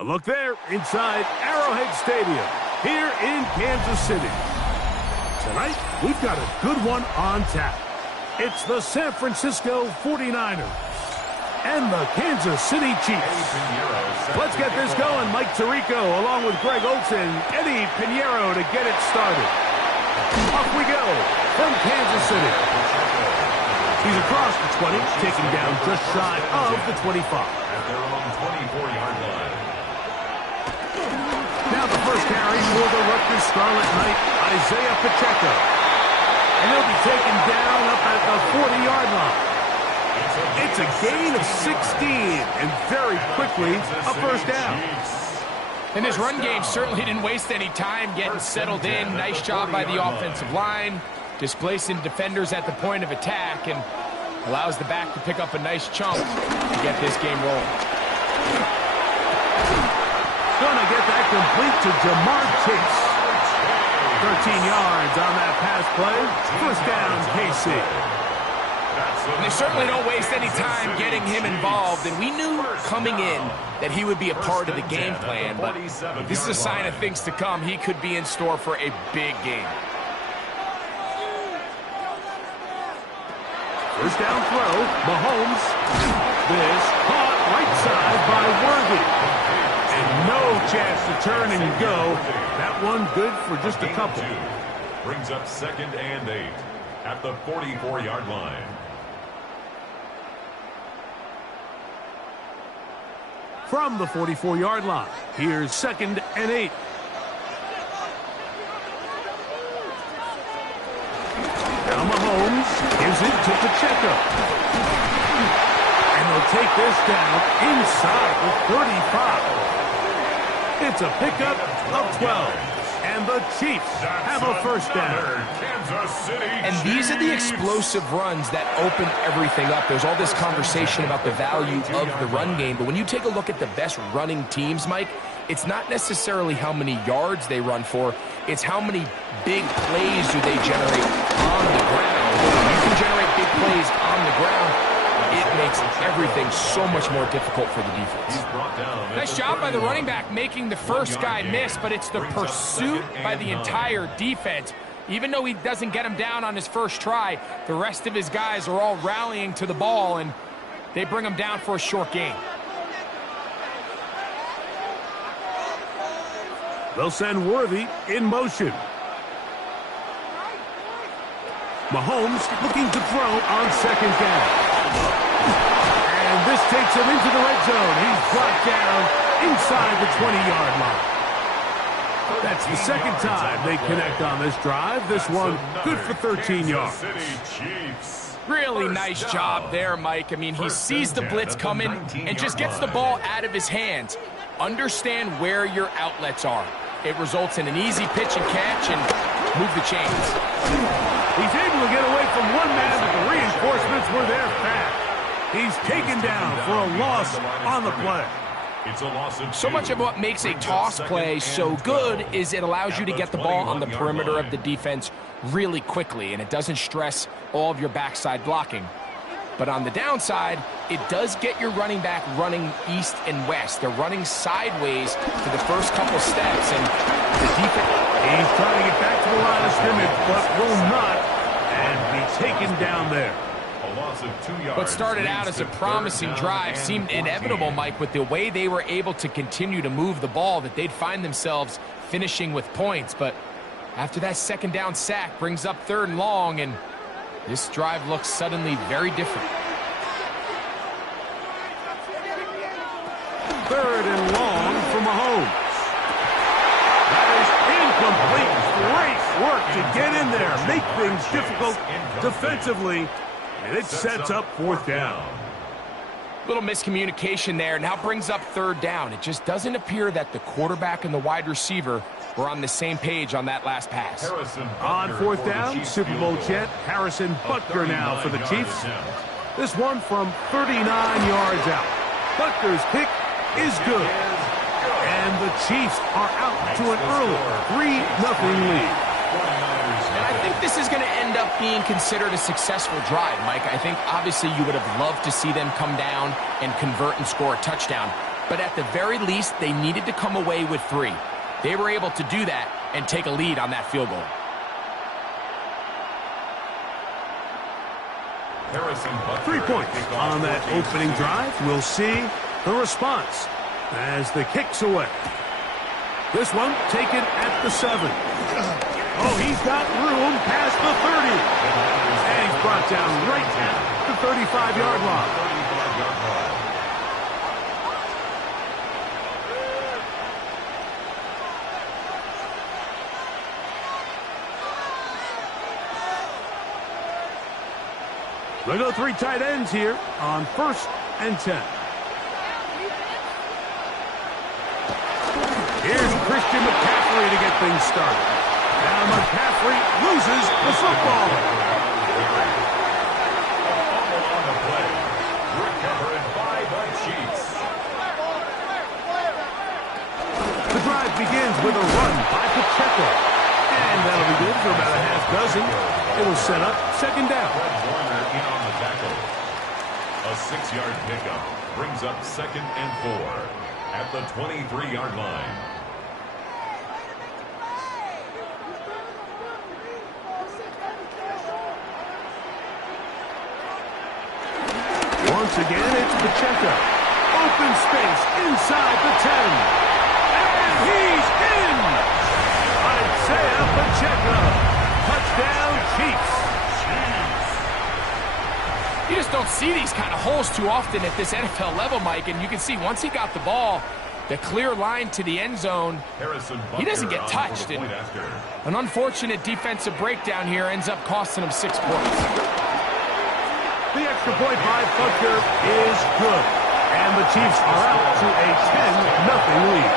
A look there inside Arrowhead Stadium here in Kansas City. Tonight, we've got a good one on tap. It's the San Francisco 49ers and the Kansas City Chiefs. Let's get this going. Mike Tirico along with Greg Olsen, Eddie Pinheiro to get it started. Off we go from Kansas City. He's across the 20, taking down just shy of the 25. At their own 24-yard line. Now the first carry for the Rutgers Scarlet Knight, Isaiah Pacheco. And he'll be taken down up at the 40-yard line. It's a gain of 16, and very quickly a first down. And this run game certainly didn't waste any time getting settled in. Nice job by the offensive line, displacing defenders at the point of attack, and allows the back to pick up a nice chunk to get this game rolling. Gonna get that complete to Jamar Chase. 13 yards on that pass play. First down, KC. And they certainly don't waste any time getting him involved, and we knew coming in that he would be a part of the game plan, but this is a sign of things to come. He could be in store for a big game. First down throw, Mahomes. This caught right side by Worthy. And no chance to turn and go. That one good for just a couple. Brings up 2nd and 8 at the 44-yard line. From the 44-yard line, here's 2nd and 8. Now Mahomes gives it to Pacheco. And they'll take this down inside the 35. It's a pickup of 12. And the Chiefs have a first down. And these are the explosive runs that open everything up. There's all this conversation about the value of the run game, but when you take a look at the best running teams, Mike, it's not necessarily how many yards they run for, it's how many big plays do they generate on the ground. If you can generate big plays on the ground, it makes everything so much more difficult for the defense. Nice job by the running back making the first guy miss, but it's the pursuit by the entire defense. Even though he doesn't get him down on his first try, the rest of his guys are all rallying to the ball, and they bring him down for a short gain. They'll send Worthy in motion. Mahomes looking to throw on second down. And this takes him into the red zone. He's brought down inside the 20-yard line. That's the second time they connect on this drive. This one good for 13 yards. Really nice job there, Mike. I mean, he sees the blitz coming and just gets the ball out of his hands. Understand where your outlets are. It results in an easy pitch and catch and move the chains. He's able to get away from one man, but the reinforcements were there fast. He's taken down for a loss on the play. It's a loss of 2. So much of what makes a toss play so good is it allows you to get the ball on the perimeter of the defense really quickly, and it doesn't stress all of your backside blocking. But on the downside, it does get your running back running east and west. They're running sideways for the first couple steps, and the defense... He's trying to get back to the line of scrimmage, but will not, and be taken down there. A loss of 2 yards. What started out as a promising drive seemed inevitable, Mike, with the way they were able to continue to move the ball, that they'd find themselves finishing with points. But after that second down sack brings up 3rd and long, and this drive looks suddenly very different. 3rd and long for Mahomes. That is incomplete. Great work to get in there, make things difficult defensively, and it sets up 4th down. Little miscommunication there. Now brings up 3rd down. It just doesn't appear that the quarterback and the wide receiver were on the same page on that last pass. On 4th down, Super Bowl champ Harrison Butker now for the Chiefs. This one from 39 yards out. Butker's kick is good. And the Chiefs are out to an early 3-0 lead. And I think this is going to end up being considered a successful drive, Mike. I think obviously you would have loved to see them come down and convert and score a touchdown. But at the very least, they needed to come away with 3. They were able to do that and take a lead on that field goal. Harrison Butker 3 points on that opening drive. We'll see the response as the kick's away. This one taken at the 7. Oh, he's got room past the 30. And he's brought down right at the 35-yard line. They go 3 tight ends here on 1st and 10. Here's Christian McCaffrey to get things started. Now McCaffrey loses the football. On the play. Recovered by the Chiefs. The drive begins with a run by Pacheco. And that'll be good for about a half dozen. It'll set up 2nd down. In on the tackle. A 6-yard pickup brings up 2nd and 4 at the 23-yard line. Once again, it's Pacheco. Open space inside the 10. And he's in! Isaiah Pacheco. Touchdown, Chiefs. You just don't see these kind of holes too often at this NFL level, Mike. And you can see once he got the ball, the clear line to the end zone, he doesn't get touched. And an unfortunate defensive breakdown here ends up costing him 6 points. The extra point by Butker is good. And the Chiefs are out to a 10-0 lead.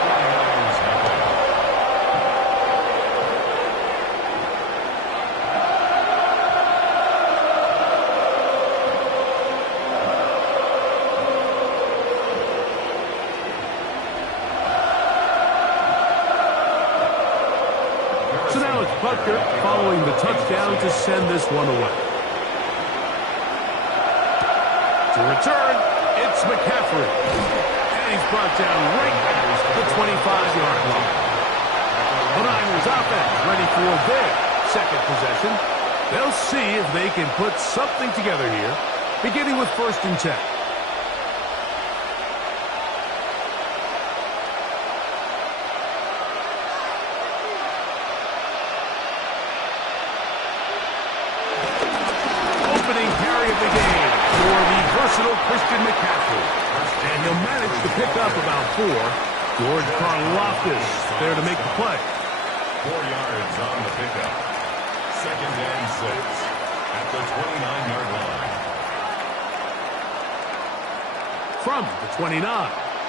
Butker following the touchdown to send this one away. To return, it's McCaffrey. And he's brought down right at the 25-yard line. The Niners offense ready for their second possession. They'll see if they can put something together here, beginning with 1st and 10. Opening carry of the game for the versatile Christian McCaffrey. And he'll manage to pick up about 4. George Karlaftis there to make the play. 4 yards on the pickup. 2nd and 6 at the 29-yard line. From the 29,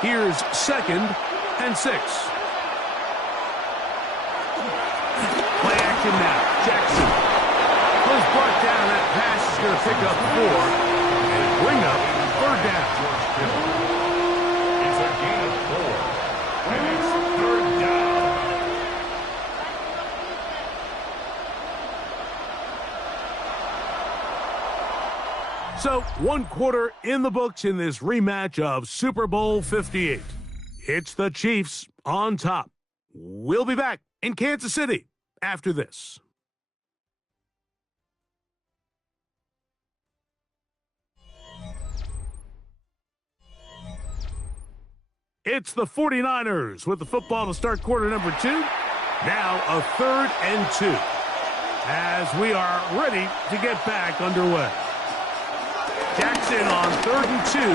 here's 2nd and 6. Play action now. Jackson was brought down. That pass is going to pick up 4 and bring up 3rd down. It's a gain of 4, and it's 3rd down. So, 1 quarter in the books in this rematch of Super Bowl 58. It's the Chiefs on top. We'll be back in Kansas City after this. It's the 49ers with the football to start quarter number 2. Now a 3rd and 2 as we are ready to get back underway. Jackson on 3rd and 2. He'll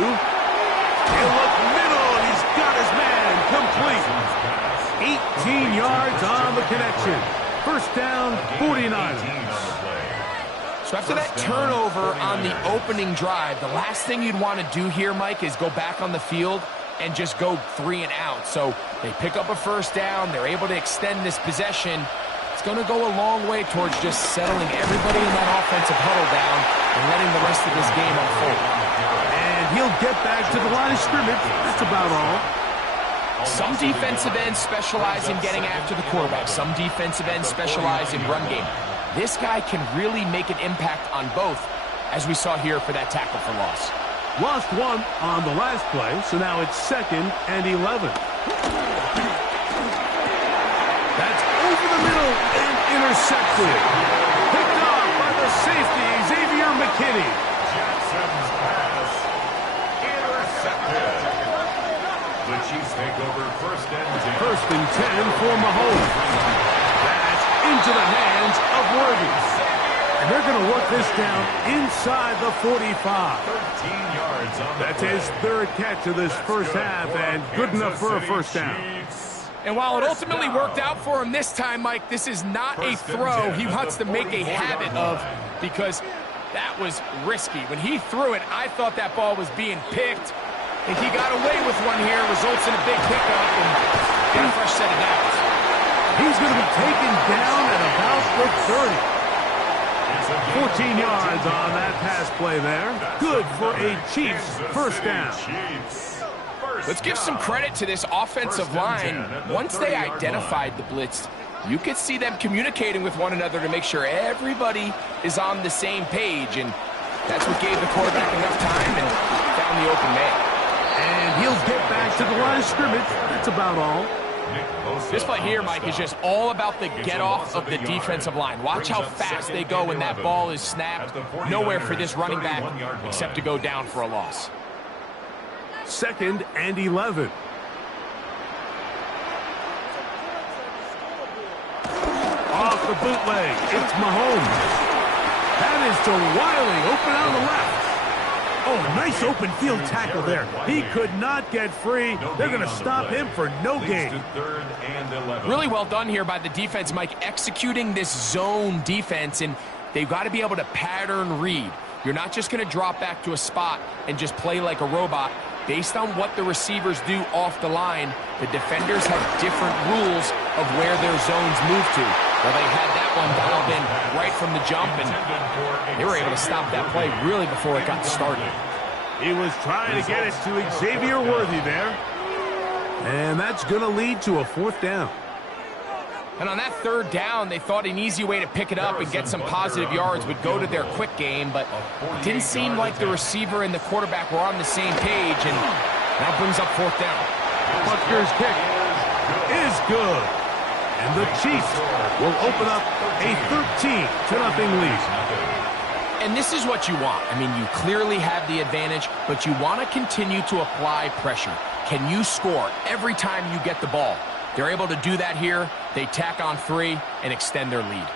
look middle, and he's got his man complete. 18 yards on the connection. 1st down, 49ers. So after that turnover on the opening drive, the last thing you'd want to do here, Mike, is go back on the field and just go 3 and out. So they pick up a 1st down. They're able to extend this possession. It's going to go a long way towards just settling everybody in that offensive huddle down and letting the rest of this game unfold. And he'll get back to the line of scrimmage. That's about all. Some defensive ends specialize in getting after the quarterback. Some defensive ends specialize in run game. This guy can really make an impact on both, as we saw here for that tackle for loss. Lost 1 on the last play, so now it's 2nd and 11. That's over the middle and intercepted. Picked off by the safety, Xavier McKinney. Jackson's pass intercepted. The Chiefs take over 1st and 10. 1st and 10 for Mahomes. That's into the hands of Worthy. And they're going to work this down inside the 45. 13 yards on the That's play. his 3rd catch of this first half, and good enough for a 1st down. And while it ultimately worked out for him this time, Mike, this is not a throw he wants to make a habit of, because that was risky. When he threw it, I thought that ball was being picked. I think he got away with one here, results in a big pickup and get a fresh set of downs. He's going to be taken down at about the 30. 14 yards on that pass play there. Good for a Chiefs 1st down. Let's give some credit to this offensive line. Once they identified the blitz, you could see them communicating with one another to make sure everybody is on the same page, and that's what gave the quarterback enough time and found the open man. And he'll get back to the line of scrimmage. That's about all. This play here, Mike, is just all about the get-off of the defensive line. Watch how fast they go when that ball is snapped. Nowhere for this running back except to go down for a loss. 2nd and 11. Off the bootleg, it's Mahomes. That is to Wiley, open on the left. Oh, nice open field tackle there. He could not get free. They're going to stop him for no gain. Really well done here by the defense, Mike, executing this zone defense, and they've got to be able to pattern read. You're not just going to drop back to a spot and just play like a robot. Based on what the receivers do off the line, the defenders have different rules of where their zones move to. Well, they had that one dialed in right from the jump, and they were able to stop that play really before it got started. He was trying to get it to Xavier Worthy there. And that's going to lead to a 4th down. And on that third down, they thought an easy way to pick it up and get some positive yards would go to their quick game, but it didn't seem like the receiver and the quarterback were on the same page, and that brings up fourth down. Butker's kick is good. And the Chiefs will open up a 13-0 lead. And this is what you want. I mean, you clearly have the advantage, but you want to continue to apply pressure. Can you score every time you get the ball? They're able to do that here. They tack on 3 and extend their lead.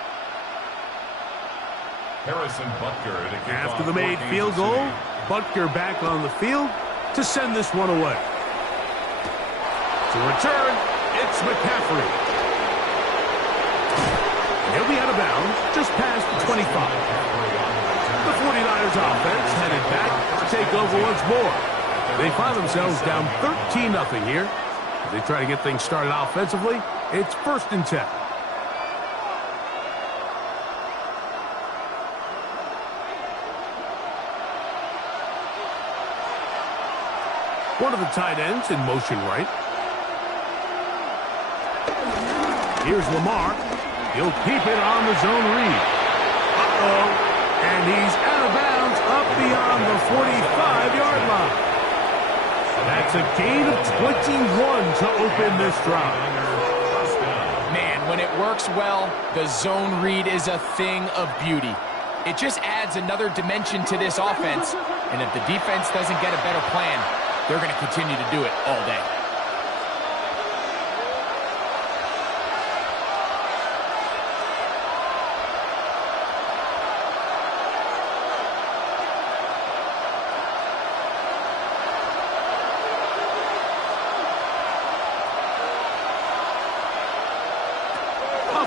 Harrison Butker to kick After off the made for field Kansas goal, City. Butker back on the field to send this one away. To return, it's McCaffrey. And he'll be out of bounds just past the 25. The 49ers offense headed back to take over once more. They find themselves down 13-0 here. As they try to get things started offensively, it's 1st and 10. One of the tight ends in motion right. Here's Lamar. He'll keep it on the zone read. Uh-oh. And he's out of bounds up beyond the 45-yard line. That's a gain of 21 to open this drive. Man, when it works well, the zone read is a thing of beauty. It just adds another dimension to this offense, and if the defense doesn't get a better plan, they're going to continue to do it all day.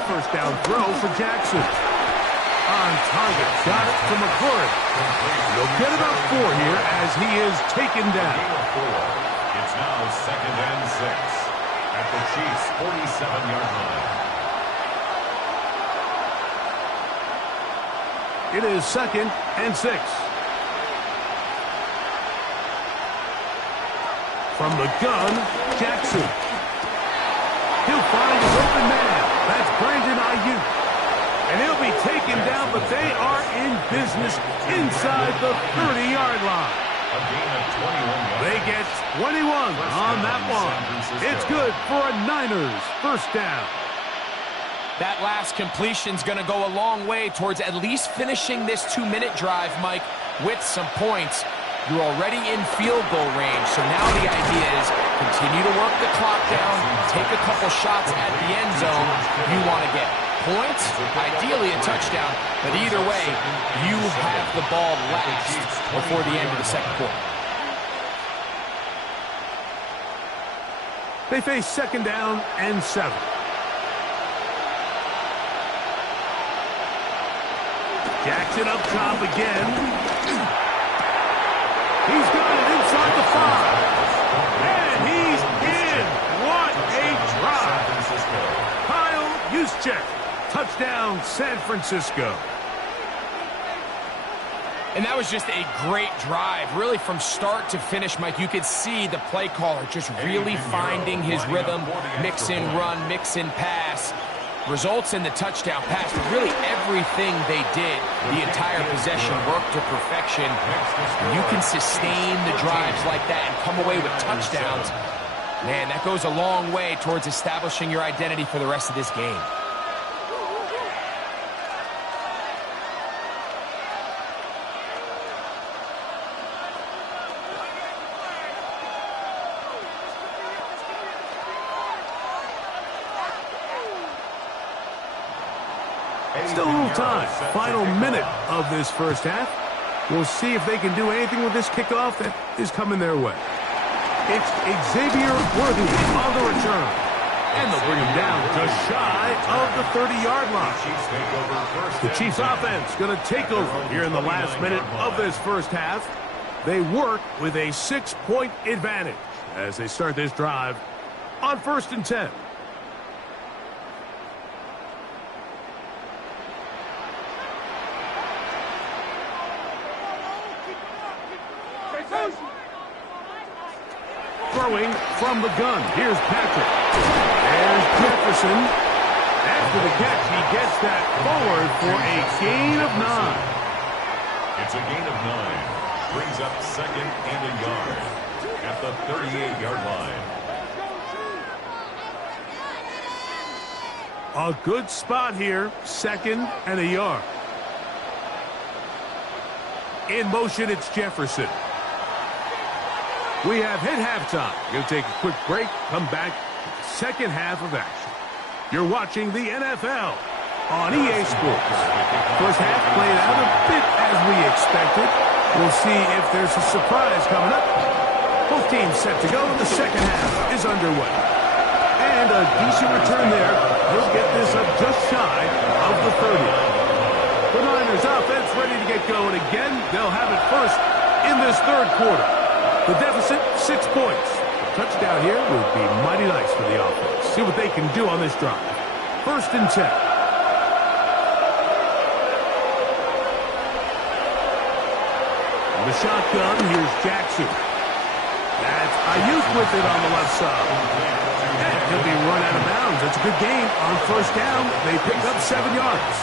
First down throw for Jackson. On target. Got it to McCourty. They'll get about 4 here as he is taken down. It's now 2nd and 6 at the Chiefs' 47-yard line. It is 2nd and 6. From the gun, Jackson. He'll find his open man. That's Brandon Ayuk. And he'll be taken down, but they are in business inside the 30-yard line. A gain of 21 yards. They get 21 on that one. It's good for a Niners first down. That last completion's going to go a long way towards at least finishing this 2-minute drive, Mike, with some points. You're already in field goal range, so now the idea is continue to work the clock down, take a couple shots at the end zone you want to get. Points, ideally a touchdown, but either way, you have the ball last before the end of the second quarter. They face 2nd down and 7. Jackson up top again. He's got it inside the 5. And he's in. What a drive. Kyle Juszczyk. Touchdown, San Francisco. And that was just a great drive, really from start to finish, Mike. You could see the play caller just really finding his rhythm, mix in run, mix in pass. Results in the touchdown pass, but really everything they did, the entire possession worked to perfection. You can sustain the drives like that and come away with touchdowns. Man, that goes a long way towards establishing your identity for the rest of this game. Still a little time. Final minute of this first half. We'll see if they can do anything with this kickoff that is coming their way. It's Xavier Worthy on the return. And they'll bring him down just shy of the 30-yard line. The Chiefs offense going to take over here in the last minute of this first half. They work with a 6-point advantage as they start this drive on 1st and 10. Throwing from the gun. Here's Patrick. There's Jefferson. after the catch, he gets that forward for a gain of 9. It's a gain of 9. Brings up second and a yard at the 38-yard line. A good spot here, second and a yard. In motion, it's Jefferson. We have hit halftime. Going to take a quick break, come back to the second half of action. You're watching the NFL on EA Sports. First half played out a bit as we expected. We'll see if there's a surprise coming up. Both teams set to go, and the second half is underway. And a decent return there. He'll get this up just shy of the 30. The Niners offense ready to get going again. They'll have it first in this third quarter. The deficit, 6 points. A touchdown here would be mighty nice for the offense. See what they can do on this drive. First and 10. The shotgun, here's Jackson. That's Ayuk with it on the left side. And he'll be run out of bounds. That's a good gain on first down. They pick up 7 yards.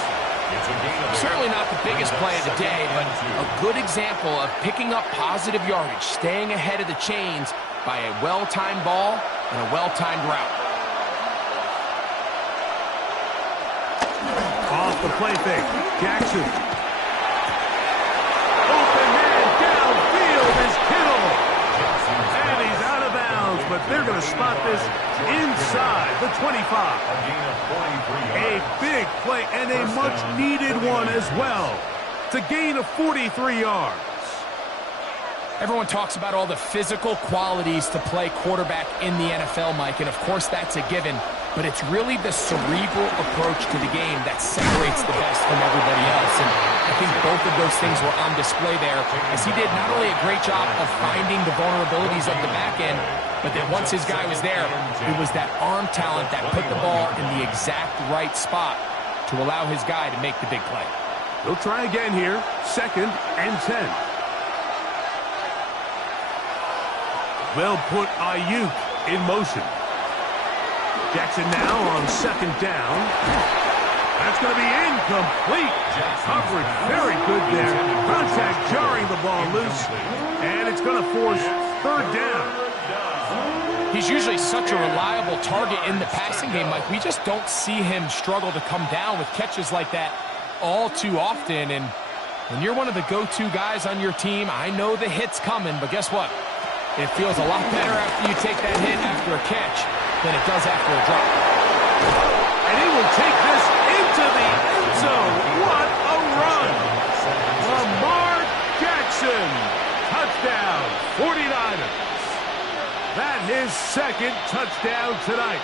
Certainly not the biggest play of the day, but a good example of picking up positive yardage, staying ahead of the chains by a well-timed ball and a well-timed route. Off the play fake, Jackson. Open man downfield is Kittle. And he's out of bounds, but they're going to spot this inside the 25. A big play and a much-needed one as well. It's a gain of 43 yards. Everyone talks about all the physical qualities to play quarterback in the NFL, Mike, and of course that's a given, but it's really the cerebral approach to the game that separates the best from everybody else, and I think both of those things were on display there, as he did not only a great job of finding the vulnerabilities of the back end, but then once his guy was there, it was that arm talent that put the ball in the exact right spot to allow his guy to make the big play. They'll try again here, second and 10. They'll put Ayuk in motion. Jackson now on second down. That's going to be incomplete. Coverage very good there. Contact jarring the ball loose. And it's going to force third down. He's usually such a reliable target in the passing game, Mike. We just don't see him struggle to come down with catches like that all too often. And when you're one of the go-to guys on your team, I know the hit's coming, but guess what? It feels a lot better after you take that hit after a catch than it does after a drop. And he will take this into the end zone. What a run! Lamar Jackson, touchdown, 49ers. That his second touchdown tonight.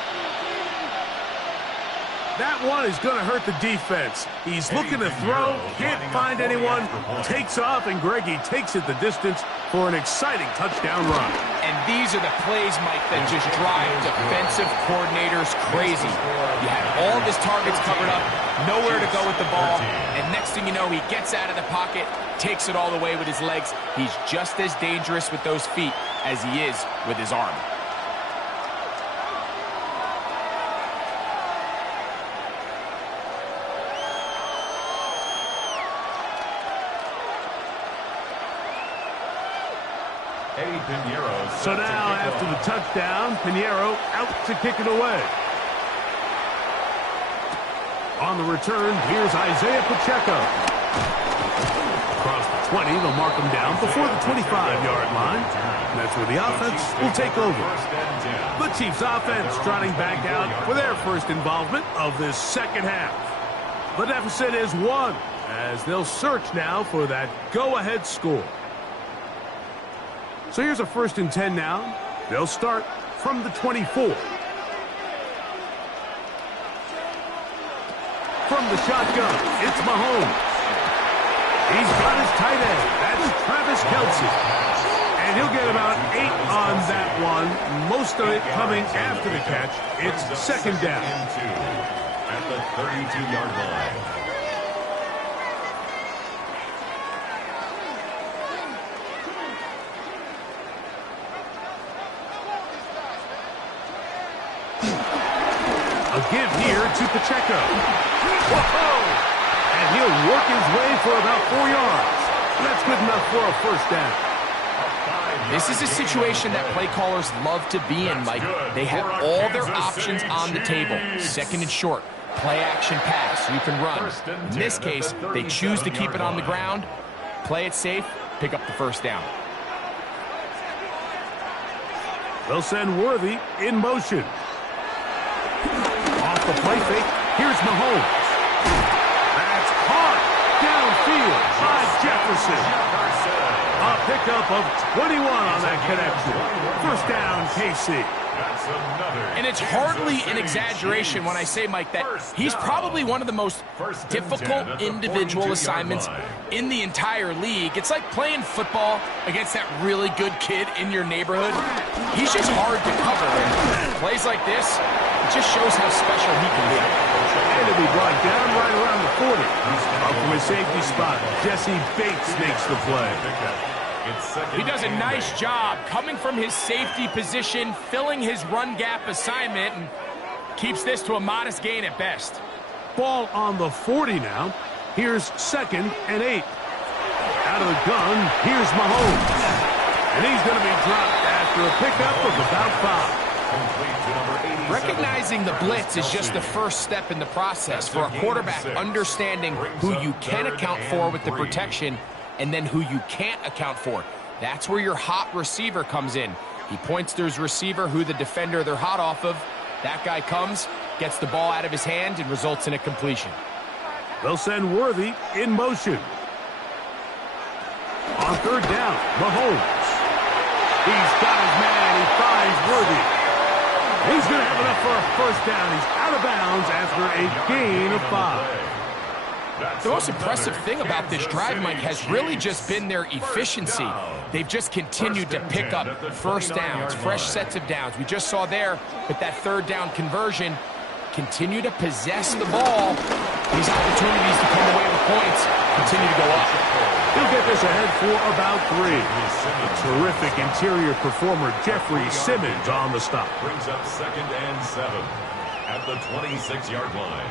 That one is going to hurt the defense. He's looking to throw, can't find anyone, takes off, and Greggy takes it the distance for an exciting touchdown run. And these are the plays, Mike, that just drive defensive coordinators crazy. You have all of his targets covered up, nowhere to go with the ball, and next thing you know, he gets out of the pocket, takes it all the way with his legs. He's just as dangerous with those feet as he is with his arm. So now, after the touchdown, Pinheiro out to kick it away. On the return, here's Isaiah Pacheco. Across the 20, they'll mark him down before the 25-yard line. And that's where the offense will take over. The Chiefs offense trotting back out for their first involvement of this second half. The deficit is 1, as they'll search now for that go-ahead score. So here's a first and 10 now. They'll start from the 24. From the shotgun, it's Mahomes. He's got his tight end. That's Travis Kelce. And he'll get about 8 on that one. Most of it coming after the catch. It's second down. At the 32-yard line. A A give here to Pacheco. Whoa! And he'll work his way for about 4 yards. That's good enough for a first down. This is a situation that play callers love to be in, Mike. They have all their options on the table. Second and short, play action pass, you can run. In this case, they choose to keep it on the ground, play it safe, pick up the first down. They'll send Worthy in motion. Off the play fake, here's Mahomes. That's caught downfield by Jefferson. A pickup of 21 on that connection. First down, KC. And it's hardly an exaggeration when I say, Mike, that he's probably one of the most difficult individual assignments in the entire league. It's like playing football against that really good kid in your neighborhood. He's just hard to cover. And plays like this, it just shows how special he can be. And to be brought down right around the 40. Up from his safety spot, Jesse Bates makes the play. He does a nice job coming from his safety position, filling his run gap assignment, and keeps this to a modest gain at best. Ball on the 40 now. Here's 2nd and 8. Out of the gun, here's Mahomes. And he's going to be dropped after a pickup of about 5. Recognizing the blitz is just the first step in the process for a quarterback understanding who you can account for with the protection and then who you can't account for. That's where your hot receiver comes in. He points to his receiver, who the defender they're hot off of. That guy comes, gets the ball out of his hand, and results in a completion. They'll send Worthy in motion. On 3rd down, Mahomes. He's got his man. He finds Worthy. He's going to have enough for a first down. He's out of bounds after a gain of 5. The most impressive thing about this drive, Mike, has really just been their efficiency. They've just continued to pick up first downs, fresh sets of downs. We just saw there with that 3rd down conversion, continue to possess the ball. These opportunities to come away with points continue to go up. He'll get this ahead for about 3. A terrific interior performer, Jeffrey Simmons, on the stop. Brings up 2nd and 7 at the 26-yard line.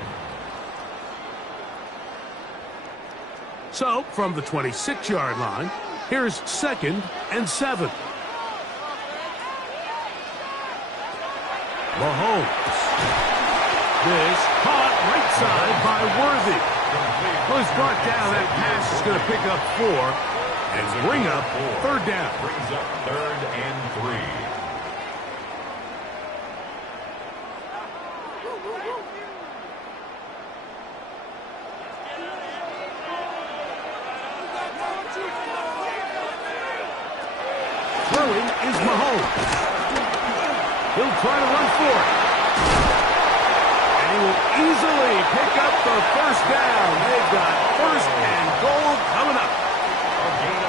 So, from the 26-yard line, here's 2nd and 7. Mahomes. This caught right side by Worthy. Was brought down. That pass is going to pick up 4 and bring up 3rd down. Brings up 3rd and 3. Throwing is Mahomes. He'll try to run for it. And he will easily pick up the first down. They've got 1st and goal coming up.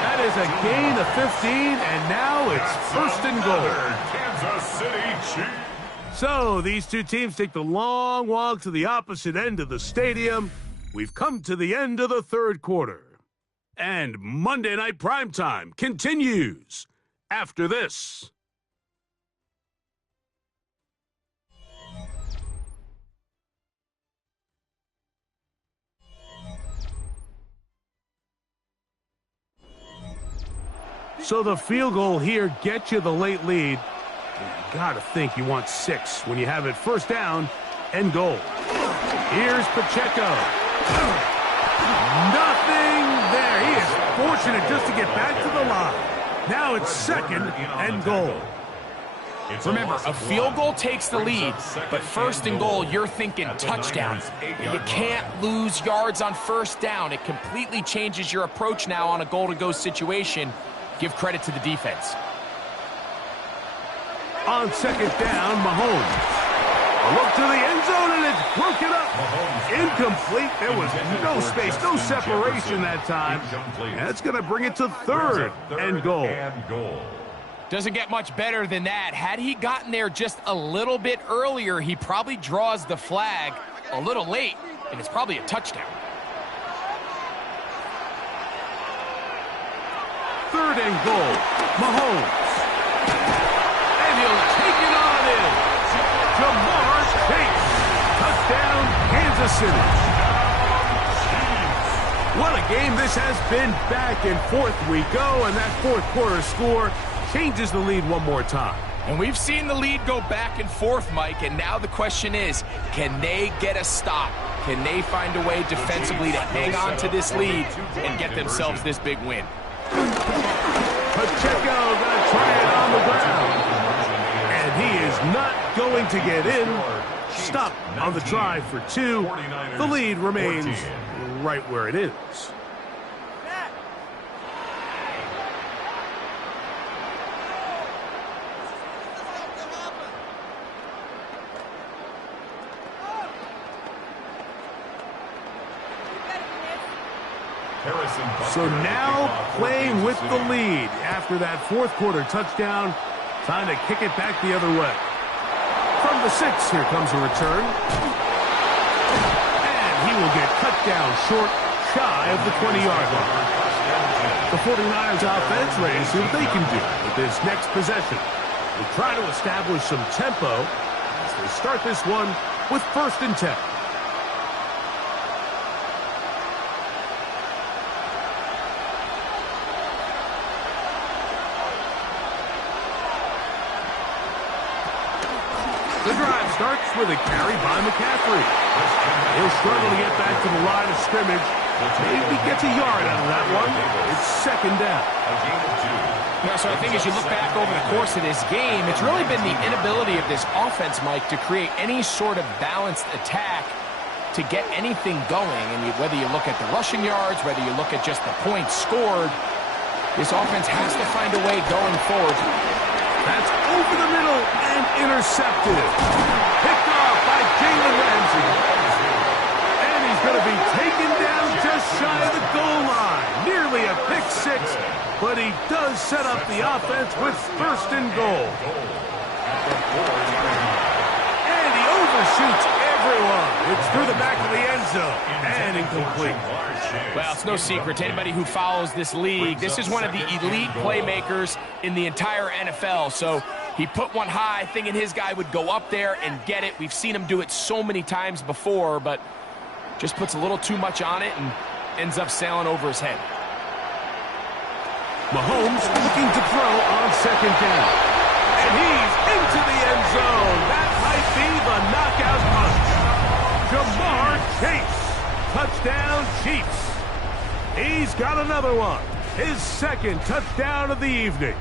That is a gain of 15, and now it's 1st and goal. Kansas City Chiefs. So these two teams take the long walk to the opposite end of the stadium. We've come to the end of the 3rd quarter. And Monday Night Primetime continues after this. So the field goal here gets you the late lead. You gotta think you want 6 when you have it 1st down and goal. Here's Pacheco. Nothing there. He is fortunate just to get back to the line. Now it's 2nd and goal. Remember, a field goal takes the lead, but 1st and goal, you're thinking touchdown. You can't lose yards on 1st down. It completely changes your approach now on a goal-to-go situation. Give credit to the defense. On 2nd down, Mahomes. A look to the end zone, and it's broken up. Incomplete. There was no space, no separation that time. That's going to bring it to 3rd and goal. Doesn't get much better than that. Had he gotten there just a little bit earlier, he probably draws the flag a little late, and it's probably a touchdown. 3rd and goal. Mahomes. And he'll take it on in. Jamar Chase. Kansas City. What a game this has been. Back and forth we go, and that fourth quarter score changes the lead one more time. And we've seen the lead go back and forth, Mike, and now the question is, can they get a stop? Can they find a way defensively to hang on to this lead and get themselves this big win? Pacheco going to try it on the ground. And he is not going to get in. Stop on the try for 2. The lead remains right where it is. So now playing with the lead after that fourth quarter touchdown, trying to kick it back the other way. From the 6, here comes a return. And he will get cut down short, shy of the 20-yard line. The 49ers offense ready to see what they can do with this next possession. They try to establish some tempo as they start this one with 1st and 10. The drive starts with a carry by McCaffrey. He'll struggle to get back to the line of scrimmage. Maybe gets a yard out of that one. It's 2nd down. Yeah, so I think as you look back over the course of this game, it's really been the inability of this offense, Mike, to create any sort of balanced attack to get anything going. And whether you look at the rushing yards, whether you look at just the points scored, this offense has to find a way going forward. That's over the middle and intercepted. Picked off by Jalen Ramsey. And he's going to be taken down just shy of the goal line. Nearly a pick 6, but he does set up the offense with 1st and goal. And he overshoots everyone. It's through the back of the end zone and incomplete. Well, it's no secret to anybody who follows this league. This is one of the elite playmakers in the entire NFL. So he put one high, thinking his guy would go up there and get it. We've seen him do it so many times before, but just puts a little too much on it and ends up sailing over his head. Mahomes looking to throw on 2nd down. And he's into the end zone. That might be the knockout punch. Jamar Chase. Touchdown, Chiefs. He's got another one. His 2nd touchdown of the evening.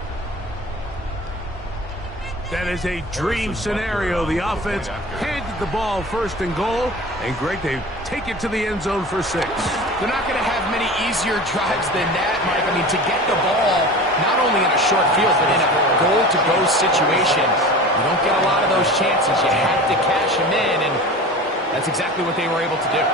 That is a dream scenario. The offense handed the ball 1st and goal. And Greg, they take it to the end zone for 6. They're not going to have many easier drives than that, Mike. I mean, to get the ball, not only in a short field, but in a goal-to-go situation, you don't get a lot of those chances. You have to cash them in, and that's exactly what they were able to do.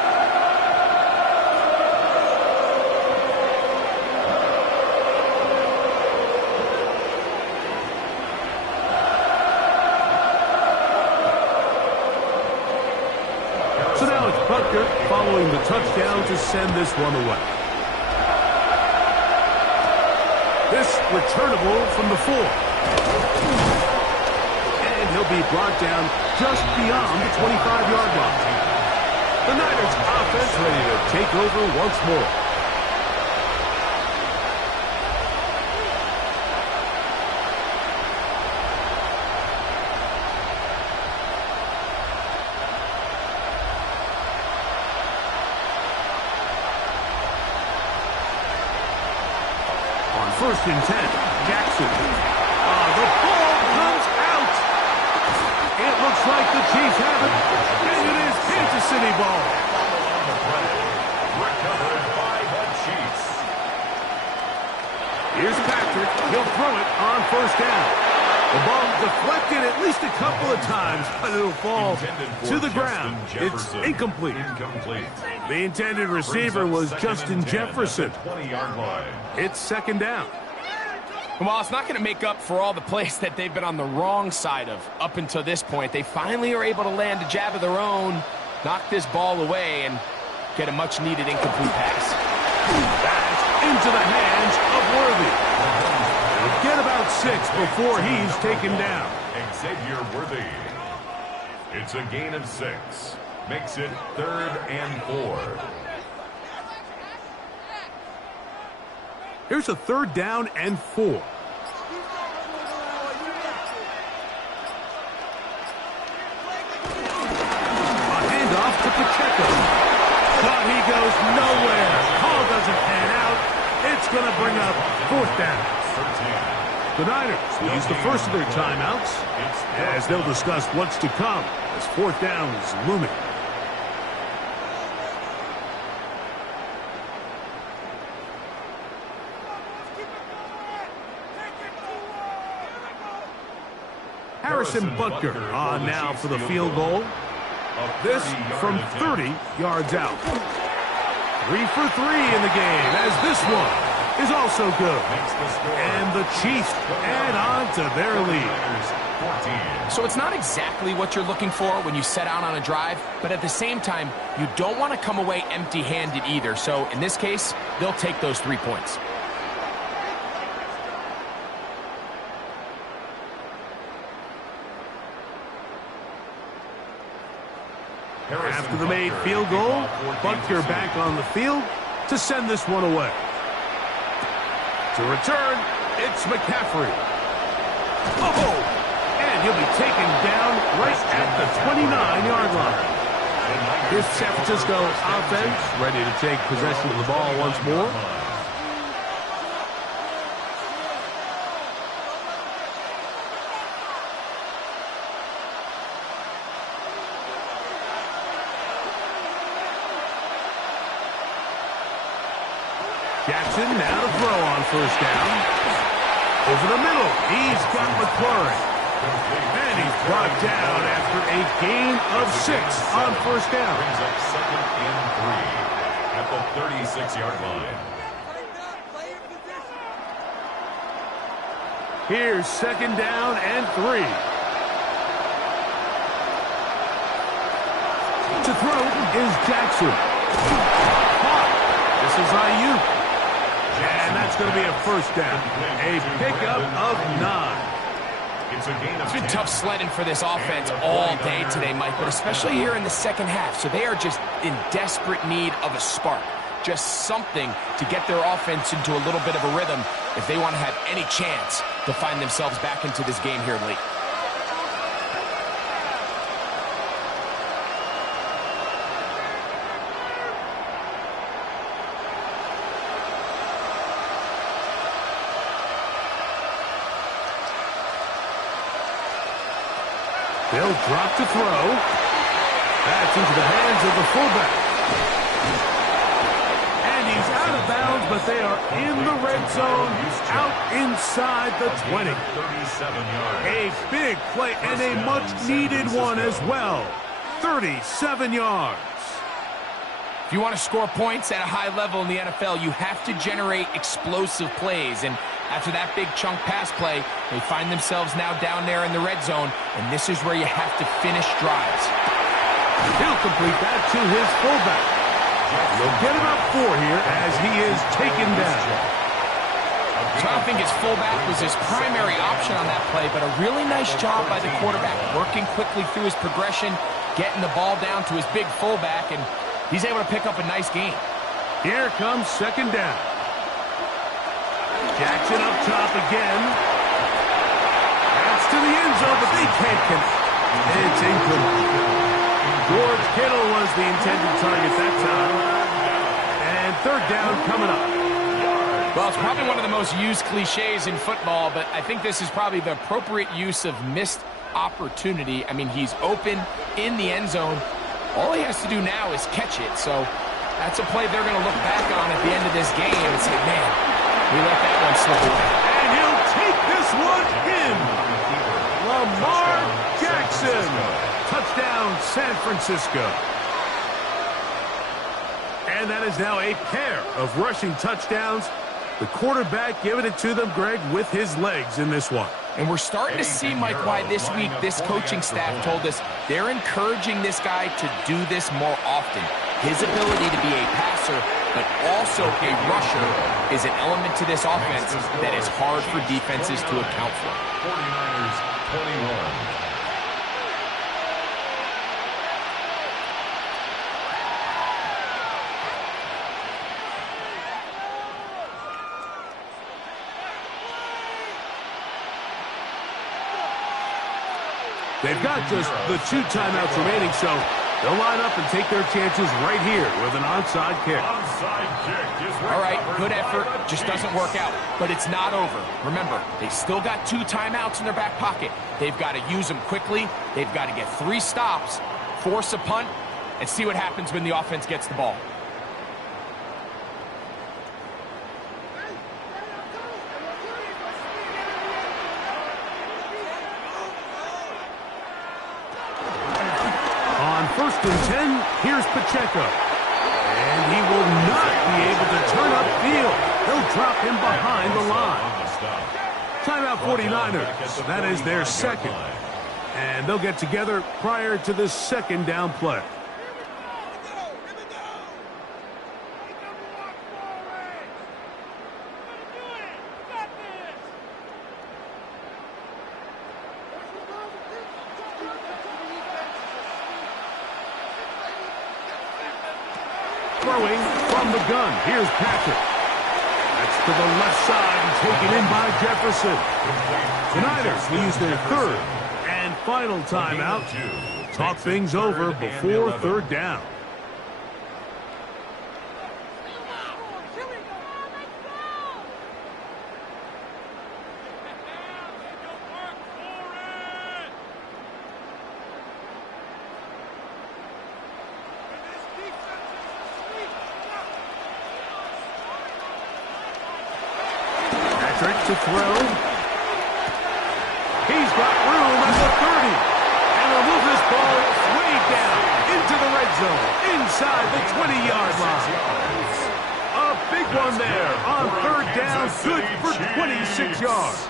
So now it's Butker following the touchdown to send this one away. This returnable from the 4. And he'll be brought down just beyond the 25-yard line. The Niners offense ready to take over once more. On 1st and 10, Jackson. The ball comes out. It looks like the Chiefs have it, and it is Kansas City ball. Recovered by the Chiefs. Here's Patrick. He'll throw it on 1st down. The ball deflected at least a couple of times, but it'll fall to the ground. It's incomplete. The intended receiver was Justin Jefferson. 20-yard line. It's 2nd down. And while it's not going to make up for all the plays that they've been on the wrong side of up until this point, they finally are able to land a jab of their own, knock this ball away, and get a much-needed incomplete pass. That's into the hands of Worthy. He'll get about 6 before he's taken down. Xavier Worthy. It's a gain of 6. makes it 3rd and 4. Here's a 3rd down and 4. A handoff to Pacheco. But he goes nowhere. Call doesn't pan out. It's going to bring up 4th down. The Niners will use the first of their timeouts as they'll discuss what's to come as 4th down is looming. Harrison Butker on now for the field goal. This from 30 yards out. 3 for 3 in the game as this one is also good. And the Chiefs add on to their lead. So it's not exactly what you're looking for when you set out on a drive, but at the same time, you don't want to come away empty-handed either. So in this case, they'll take those 3 points. After the made field goal, Butker back on the field to send this one away. To return, it's McCaffrey. Oh! And he'll be taken down right at the 29-yard line. Here's San Francisco offense ready to take possession of the ball once more. Jackson now to throw on 1st down. Over the middle, he's got McLaurin. And he's brought down after a gain of 6 on 1st down. Brings up 2nd and 3 at the 36-yard line. Here's 2nd down and 3. To throw is Jackson. This is Ayuk. And that's going to be a 1st down. A pickup of 9. It's been tough sledding for this offense all day today, Mike, but especially here in the second half. So they are just in desperate need of a spark. Just something to get their offense into a little bit of a rhythm if they want to have any chance to find themselves back into this game here late. They'll drop to throw. That's into the hands of the fullback. And he's out of bounds, but they are in the red zone, out inside the 20. A big play and a much-needed one as well. 37 yards. If you want to score points at a high level in the NFL, you have to generate explosive plays. And after that big chunk pass play, they find themselves now down there in the red zone, and this is where you have to finish drives. He'll complete that to his fullback. They'll get about 4 here as he is taken down. So I don't think his fullback was his primary option on that play, but a really nice job by the quarterback, working quickly through his progression, getting the ball down to his big fullback, and he's able to pick up a nice gain. Here comes 2nd down. Jackson up top again. That's to the end zone, but they can't connect. It's incomplete. George Kittle was the intended target that time. And 3rd down coming up. Well, it's probably one of the most used cliches in football, but I think this is probably the appropriate use of missed opportunity. I mean, he's open in the end zone. All he has to do now is catch it. So that's a play they're going to look back on at the end of this game and say, man, we let that one slip away. And he'll take this one in. Lamar Jackson. Touchdown, San Francisco. And that is now a pair of rushing touchdowns. The quarterback giving it to them, Greg, with his legs in this one. And we're starting to see, Mike, why this week this coaching staff told us they're encouraging this guy to do this more often. His ability to be a passer, but also a rusher, is an element to this offense that is hard for defenses to account for. 49ers 21. They've got just the 2 timeouts remaining, so they'll line up and take their chances right here with an onside kick. Onside kick is All right, good effort, just doesn't work out. But it's not over. Remember, they still got 2 timeouts in their back pocket. They've got to use them quickly. They've got to get 3 stops, force a punt, and see what happens when the offense gets the ball. On 1st and 10, here's Pacheco. And he will not be able to turn upfield. They'll drop him behind the line. Timeout 49ers. That is their second. And they'll get together prior to the 2nd down play. Throwing from the gun. Here's Patrick. That's to the left side and taken in by Jefferson. The Niners will use their 3rd and final timeout. Talk things over before 3rd down. To throw. He's got room at the 30. And will move this ball way down into the red zone, inside the 20-yard line. A big one there on 3rd down, good for 26 yards.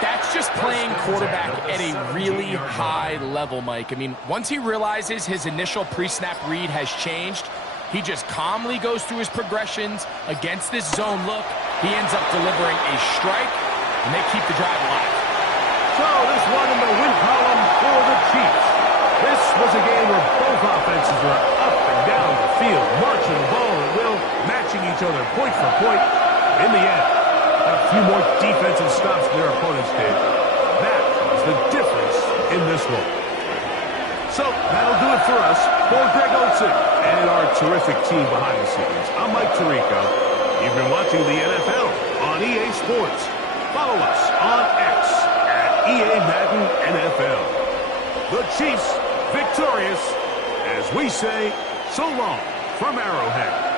That's just playing quarterback at a really high level, Mike. I mean, once he realizes his initial pre-snap read has changed, he just calmly goes through his progressions against this zone look. He ends up delivering a strike, and they keep the drive alive. So this one in the win column for the Chiefs. This was a game where both offenses were up and down the field, marching the ball at will, matching each other point for point. In the end, a few more defensive stops than their opponents did. That is the difference in this one. So that'll do it for us. For Greg Olsen and our terrific team behind the scenes, I'm Mike Tirico. You've been watching the NFL on EA Sports. Follow us on X at EA Madden NFL. The Chiefs victorious as we say so long from Arrowhead.